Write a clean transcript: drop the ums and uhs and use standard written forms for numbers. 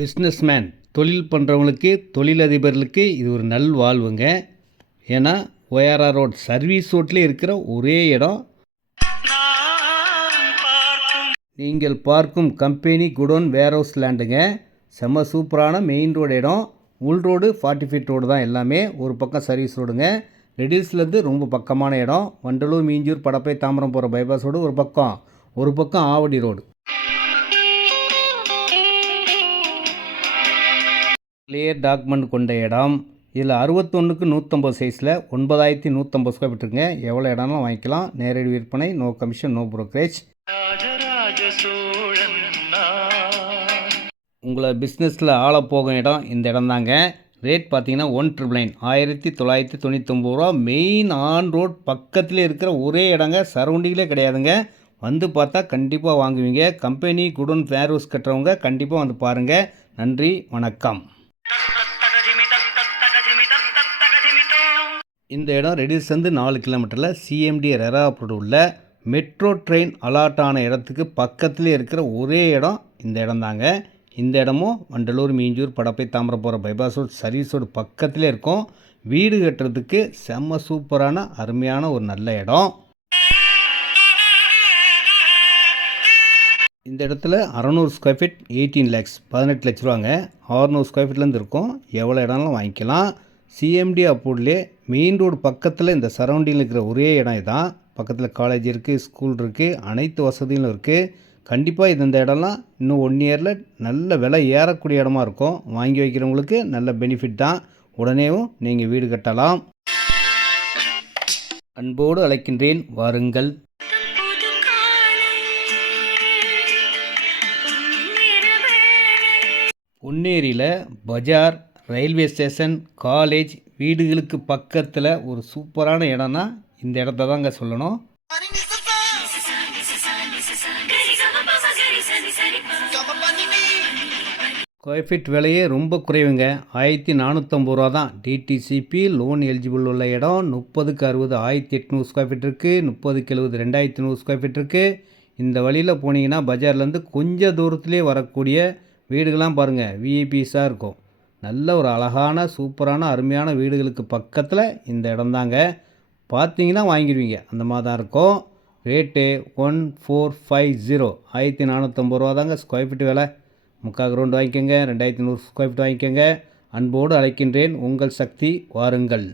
Businessman தொழில் பண்ணுறவங்களுக்கு, தொழிலதிபர்களுக்கு இது ஒரு நல்வாழ்வுங்க. ஏன்னா ORR ரோட் சர்வீஸ் ரோட்லேயே இருக்கிற ஒரே இடம். நீங்கள் பார்க்கும் கம்பெனி குடோன் வேர்ஹவுஸ் லேண்டுங்க. செம்ம சூப்பரான மெயின் ரோடு இடம். உள் ரோடு 40 ஃபீட் ரோடு தான் எல்லாமே. ஒரு பக்கம் சர்வீஸ் ரோடுங்க. ரெடில்ஸ்லேருந்து ரொம்ப பக்கமான இடம். வண்டலூர், மீஞ்சூர், படப்பை, தாம்பரம் போகிற பைபாஸ் ரோடு ஒரு பக்கம் ஆவடி ரோடு. கிளியர் டாக்குமெண்ட் கொண்ட இடம். இதில் 61க்கு 150 சைஸில் 9150 ஸ்கொயர் ஃபீட் இருக்குங்க. எவ்வளோ இடம்லாம் வாங்கிக்கலாம். நேரடி விற்பனை, நோ கமிஷன், நோ புரோக்கரேஜ். உங்களை பிஸ்னஸில் ஆள போகும் இடம் இந்த இடம் தாங்க. ரேட் பார்த்தீங்கன்னா 1,999 1999 ரூபா. மெயின் ஆன் ரோட் பக்கத்துலேயே இருக்கிற ஒரே இடங்க. சரௌண்டிங்லே கிடையாதுங்க. வந்து பார்த்தா கண்டிப்பாக வாங்குவீங்க. கம்பெனி குடோன் வேர்ஹவுஸ் கட்டுறவங்க கண்டிப்பாக வந்து பாருங்கள். நன்றி, வணக்கம். இந்த இடம் ரெடில்ஸ்லேருந்து 4 கிலோமீட்டரில் CMD ரெரா அப்ரூவ்டு உள்ள மெட்ரோ ட்ரெயின் அலாட் ஆன இடத்துக்கு பக்கத்துலேயே இருக்கிற ஒரே இடம் இந்த இடம் தாங்க. இந்த இடமும் வண்டலூர், மீஞ்சூர், படப்பை, தாம்பரம் போகிற பைபாஸ் ரோட் சர்வீஸ் ரோடு பக்கத்துலேயே இருக்கும். வீடு கட்டுறதுக்கு செம்ம சூப்பரான அருமையான ஒரு நல்ல இடம். இந்த இடத்துல 600 ஸ்கொயர் ஃபீட் 18 லேக்ஸ் 18 லட்ச ரூபாங்க. 600 ஸ்கொயர் ஃபீட்லேருந்து இருக்கும். எவ்வளோ இடம்லாம் வாங்கிக்கலாம். CMD அப்ரூவ்ட்லேயே மெயின் ரோடு பக்கத்தில் இந்த சரௌண்டிங்கில் இருக்கிற ஒரே இடம் இதுதான். பக்கத்தில் காலேஜ் இருக்குது, ஸ்கூல் இருக்குது, அனைத்து வசதிகளும் இருக்குது. கண்டிப்பாக இந்த இடம்லாம் இன்னும் 1 இயரில் நல்ல விலை ஏறக்கூடிய இடமா இருக்கும். வாங்கி வைக்கிறவங்களுக்கு நல்ல பெனிஃபிட் தான். உடனேவும் நீங்கள் வீடு கட்டலாம். அன்போடு அழைக்கின்றேன், வாருங்கள். பொன்னேரியில் பஜார், ரயில்வே ஸ்டேஷன், காலேஜ், வீடுகளுக்கு பக்கத்தில் ஒரு சூப்பரான இடம்னா இந்த இடத்த தாங்க சொல்லணும். ஸ்கொயர் ஃபீட் விலையே ரொம்ப குறைவுங்க. 1450 ரூபா தான். DTCP லோன் எலிஜிபிள் உள்ள இடம். 30க்கு 60 1800 ஸ்கொயர் ஃபீட் இருக்குது. 30க்கு 70 2100 ஸ்கொயர் ஃபீட் இருக்குது. இந்த வழியில் போனீங்கன்னா பஜார்லேருந்து கொஞ்சம் தூரத்துலேயே வரக்கூடிய வீடுகள்லாம் பாருங்கள், விஐபிஸாக இருக்கும். நல்ல ஒரு அழகான சூப்பரான அருமையான வீடுகளுக்கு பக்கத்தில் இந்த இடம் தாங்க. பார்த்தீங்கன்னா வாங்கிடுவீங்க, அந்த மாதிரி தான் இருக்கும். ரேட்டு 1450 1450 ரூபா தாங்க ஸ்கொயர் ஃபீட் விலை. 3/4 கிரவுண்ட் வாங்கிக்கோங்க. 2100 ஸ்கொயர் ஃபீட் வாங்கிக்கோங்க. அன்போடு அழைக்கின்றேன், உங்கள் சக்தி, வாருங்கள்.